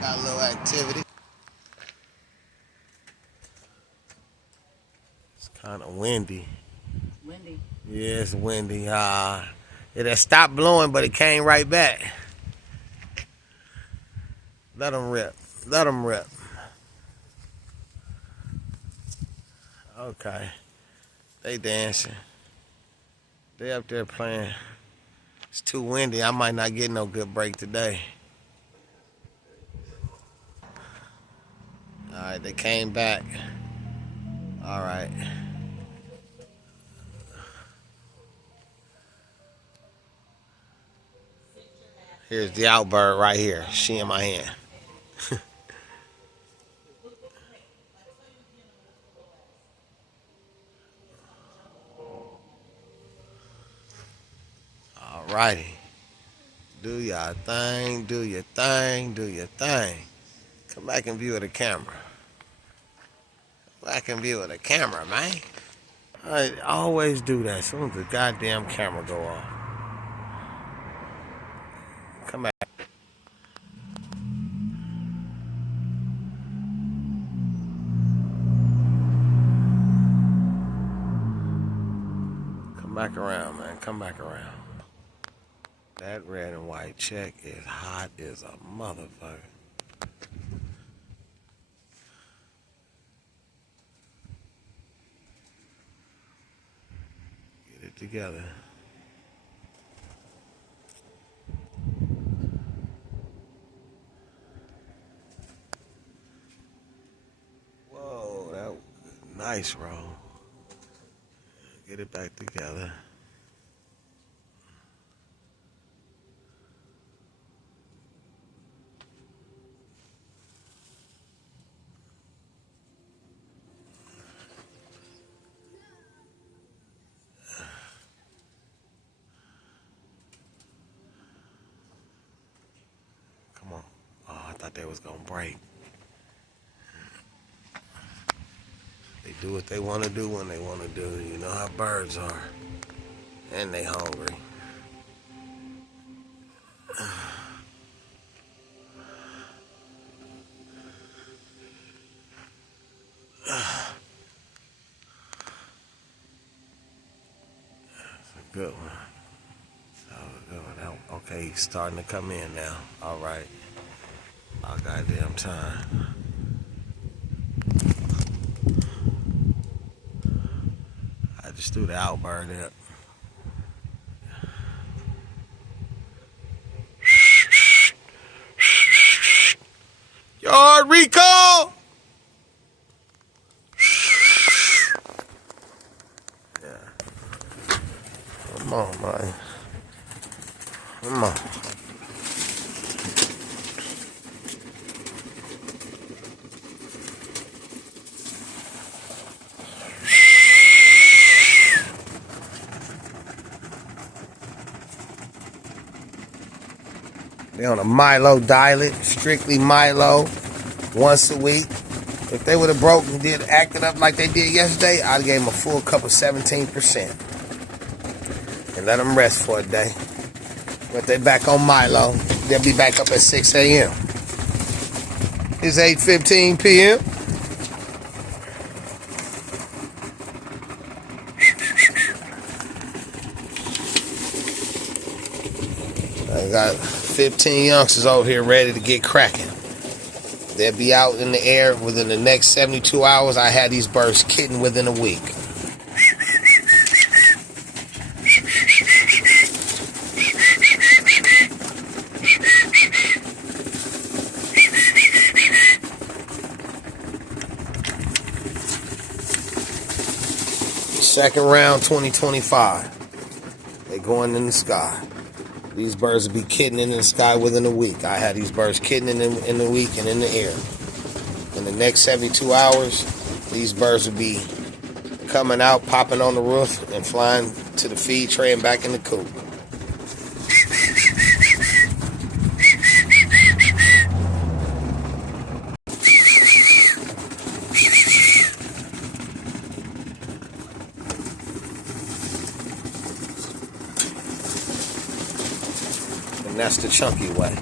Got a little activity. It's kind of windy. Windy. Yeah, it's windy. It had stopped blowing, but it came right back. Let them rip. Let them rip. Okay. They dancing. They up there playing. It's too windy. I might not get no good break today. All right, they came back. All right. Here's the outbird right here. She in my hand. All righty. Do your thing, do your thing, do your thing. Come back and view of the camera. Back and view of the camera, man. I always do that as soon as the goddamn camera go off. Come back. Come back around, man. Come back around. That red and white check is hot as a motherfucker. Get it together. Whoa, that was nice roll. Get it back together. Come on. Oh, I thought they was gonna break. They do what they want to do when they want to do. You know how birds are. And they hungry. Good one. That was a good one. Okay, he's starting to come in now. All right. Our goddamn time. I just threw the outbird up. Yard recall! Yeah. Come on, man. Come on. They on a Milo diet, strictly Milo, once a week. If they would have broke and acted up like they did yesterday, I'd give them a full cup of 17%. And let them rest for a day. But they back on Milo. They'll be back up at 6 a.m. It's 8:15 p.m. I got 15 youngsters over here ready to get cracking. They'll be out in the air within the next 72 hours. I had these birds kidding within a week. Second round 2025. They going in the sky. These birds will be kidding in the sky within a week. I had these birds kidding in the week and in the air. In the next 72 hours, these birds will be coming out, popping on the roof, and flying to the feed tray and back in the coop. that's the chunky way.